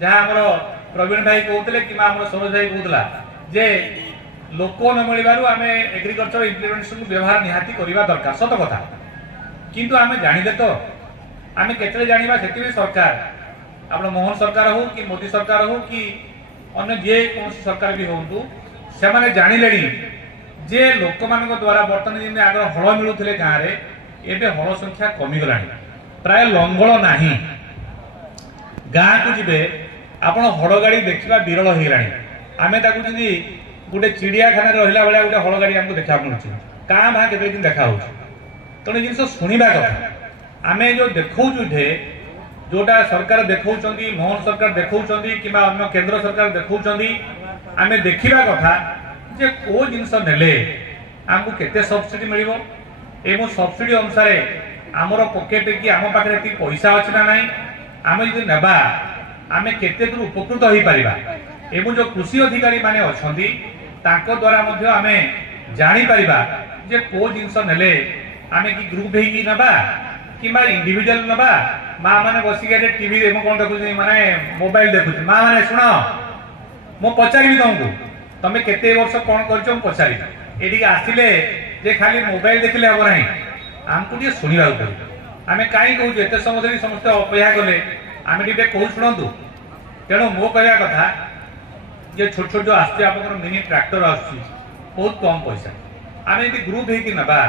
जहाँ आमर प्रवीण भाई कहते कि सरोज भाई कहला जे लोक न मिलू आम एग्रीकल्चर इम्प्लीमेंटेशन व्यवहार निहाती करवा दरकार सत कथा किंतु आम जानिले तो आम केतले जानिबा से सरकार आप मोहन सरकार हो कि मोदी सरकार हो कि अन्य जे कौन सरकार भी हूँ से मैंने जानिले जे लोक मान द्वारा बर्तमान जमी आगे हल मिलूले गाँव में एवं हल संख्या कमिगला प्राय लंगल ना गाँव को जी आप हड़ गाड़ी देखा विरल होगा आम जी गोटे चिड़ियाखाना रहा भाया गोटे हल गाड़ी आमको देखा मिलूँ क्या भाँ के देखा तेणु जिन शुणा कथा आम जो देखु जोटा सरकार देखा मोहन सरकार देखा कि अन्य केंद्र सरकार देखा आम देखा कथा जे को जिनस नेले आमको केते सब्सिडी मिलिबो एवं सब्सिडी अनुसार आमर पॉकेट कि आम पाखे पैसा अच्छी ना नहीं आम जो नेबा आम केते दूर उपकृत हो पारिबा एवं जो कृषि अधिकारी माने अछंती तांको द्वारा मध्य आम जानी परिबा जे को जिनस नेले आम कि ग्रुप हेकी नेबा किबा इंडिविजुअल नेबा माँ माने बसिके टीवी रे कोन देखु माने मोबाइल देखु माँ माने सुन मो पचारिबी तुमको तमें केते वर्ष कौन कर पचारि ये आसिले जे खाली मोबाइल देखले हम ना आमको टे शुणा पड़े आम कहीं कहूँ एत समय धरी समस्त अपेक्षा कले आम टे कहूँ शुणु तेणु मो कहवा कथा जे छोट छोट जो आस मिनी ट्रैक्टर आस बहुत कम पैसा आम यदि ग्रुप होना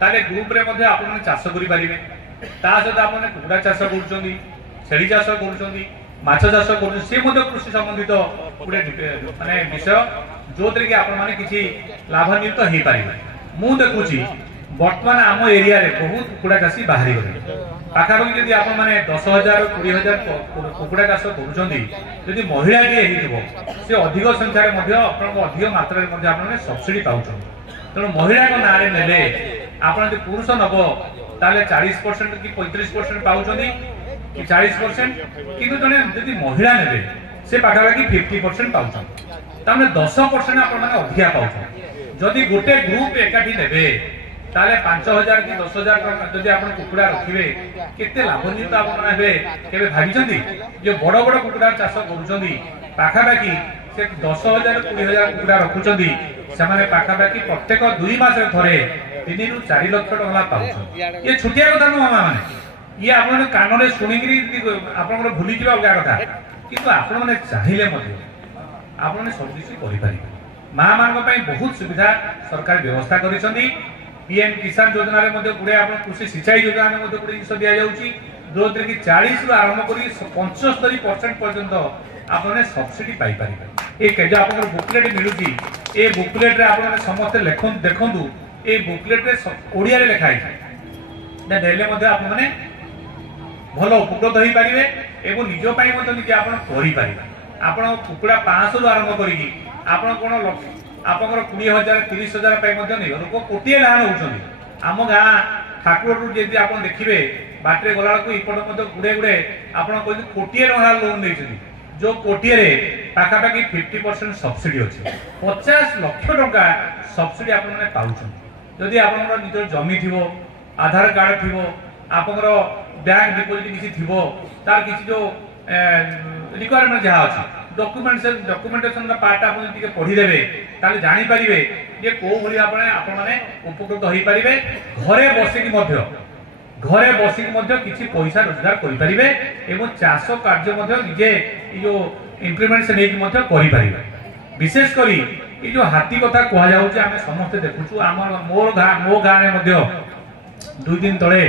ताले ग्रुप रे आप चाष करें सहित आप कुकुड़ा चाष कर छेली चाष कर माछ चाष कर कृषि संबंधित गोटे माने विषय जो कि आपने लाभान्वित हो पारे मु देखुची बर्तमान आम एरिया रे बहुत कुकुड़ा चाषी बाहरी गले पाखापाखि जब आप 10,000 20,000 कुकुड़ा चाष कर महिला टे से अधिक संख्यार अधिक मात्रा सब्सिडी पाँच तेणु महिला ना ने आप पुरुष नब ताले 40% कि 35% पाँच कि 40% किंतु जड़े जब महिला ने से पाखापाखि 50% पाँच तमें 10% अधिका पाँच जदि गोटे ग्रुप एकाठी ने ताले 5,000 कि 10,000 जदि आप कुकुड़ा रखिए केते लाभान्वित आपे भाई जो बड़ बड़ कुकुड़ा चाष कर पाखापाखि से 10,000 20,000 कुकुड़ा रखुंट से पाखापाखि प्रत्येक 2 मास थे 3 ରୁ 4 लाख टका पाँच ये छुटिया कथा नुह माँ ये आप कान में शुणिक आप भूली जा अलग कथा किंतु आपने चाहिए आपने सबकि करें माँ मान बहुत सुविधा सरकार व्यवस्था कर पीएम किसान योजना गुड़े आप कृषि सिंचाई योजना में गुड़े जिन दि जाऊँगी जो कि 40 रु आरंभ कर 75% पर्यंत आपने सब्सिडी पाइपर ये जो आप बुकलेट मिलूँ ये बुकलेट आप समस्ते देखु ये बुकलेट ओडिया लिखाई देले आपने भल उपकृत हो पारे और निजपाई निजे आप कुकुड़ा 500 रु आरंभ करी आप कौन आप 20,000 30,000 लोक कोटे लाभ होती आम गाँ ठाकुर जब आप देखिए बाटे गला इपट गुड़े गुड़े आप कोटे टका लोन नहीं जो कोटे पाखापाखि 50% सब्सिडी अच्छे 50 लाख टका सब्सिडी आपने पाँच जदि आप निज जमी थी आधार कार्ड थी आप बैंक डिपोजिट किसी तार किसी जो रिक्वायरमेंट जहाँ अच्छी डॉक्यूमेंटेशन पार्ट आप पढ़ीदे ताले जानीपारे ये कौ भाई आपने उपकृत हो पारे घरे बसिक किसी पैसा रोजगार करें चाष कार्य निजे जो इम्प्लीमेंट नहीं विशेषकर ये जो हाथी कथा कहुचे आम समस्ते देखु मो गाँव में 2 दिन तले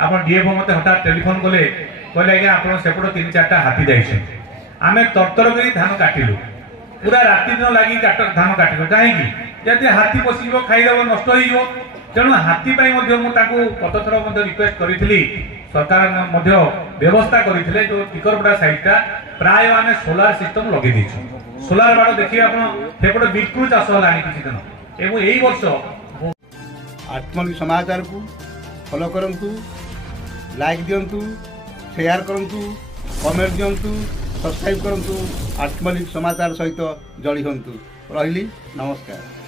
आप डीएफओ मत हठात टेलीफोन कले कहले आज्ञा आप सेपट 3-4टा हाथी जाइए आम तरतर कर धान काटिलु पूरा राति दिन लगी धान काटिलु कहीं जब हाथी पशिब खाईदेव नष्ट हो तेणु हाथी गत थर रिक्वेस्ट करी सरकार व्यवस्था करते जो टिकरपड़ा साइडटा प्राय आम सोलार सिस्टम लगे देचु सोलार बाड़ देखिए आपपट बिल्कुल चाष है किसी दिन एवं यही वर्ष आत्मनिर्भर समाचार को फॉलो करंतु लाइक दिंतु शेयर करंतु कमेंट दिंतु सब्सक्राइब करंतु आत्मनिर्भर समाचार सहित जोड़ी हंतु रही नमस्कार।